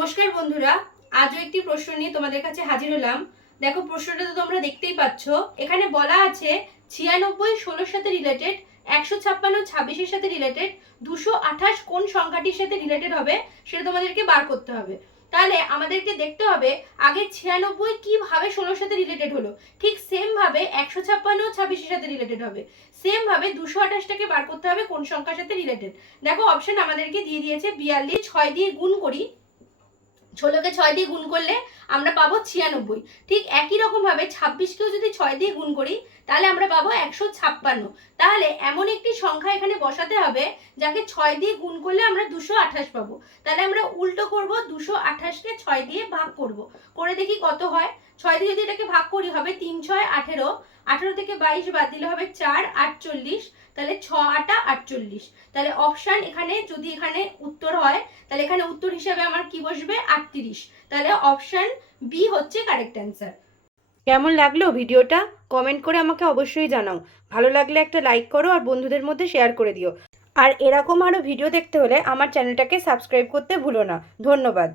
নমস্কার বন্ধুরা, আজও একটি প্রশ্ন নিয়ে তোমাদের কাছে হাজির হলাম। দেখো, প্রশ্নটা তো তোমরা দেখতেই পাচ্ছ। এখানে বলা আছে 96 16-র সাথে রিলেটেড, 156 26-এর সাথে রিলেটেড, 228 কোন সংখ্যাটির সাথে রিলেটেড হবে সেটা তোমাদেরকে বার করতে হবে। তাহলে আমাদেরকে দেখতে হবে আগে 96 কিভাবে 16-র সাথে রিলেটেড হলো, ঠিক সেম ভাবে 156 26-এর সাথে রিলেটেড হবে। সেম ভাবে 228টাকে বার করতে হবে কোন সংখ্যার সাথে রিলেটেড। দেখো, অপশন আমাদেরকে দিয়ে দিয়েছে 42, 6 দিয়ে গুণ করি, 16কে 6 দিয়ে গুণ করলে আমরা পাবো 96। ঠিক একই রকম ভাবে 26কেও যদি 6 দিয়ে গুণ করি তাহলে আমরা পাবো 156। তাহলে এমন একটি সংখ্যা এখানে বসাতে হবে যাকে 6 দিয়ে গুণ করলে আমরা 228 পাবো। তাহলে আমরা উল্টো করব, 228কে 6 দিয়ে ভাগ করব, করে দেখি কত হয়। 6 দিয়ে যদি এটাকে ভাগ করি হবে 3 6 18, 18 থেকে 22 বাদ দিলে হবে 4 48, তাহলে 6 8 48। তাহলে অপশন এখানে যদি এখানে উত্তর হয় তাহলে এখানে উত্তর হিসাবে আমার কি বসবে 38। তাহলে অপশন বি হচ্ছে কারেক্ট অ্যান্সার। কেমন লাগলো ভিডিওটা কমেন্ট করে আমাকে অবশ্যই জানাও। ভালো লাগলে একটা লাইক করো আর বন্ধুদের মধ্যে শেয়ার করে দিও। আর এরকম আরও ভিডিও দেখতে হলে আমার চ্যানেলটাকে সাবস্ক্রাইব করতে ভুলো না। ধন্যবাদ।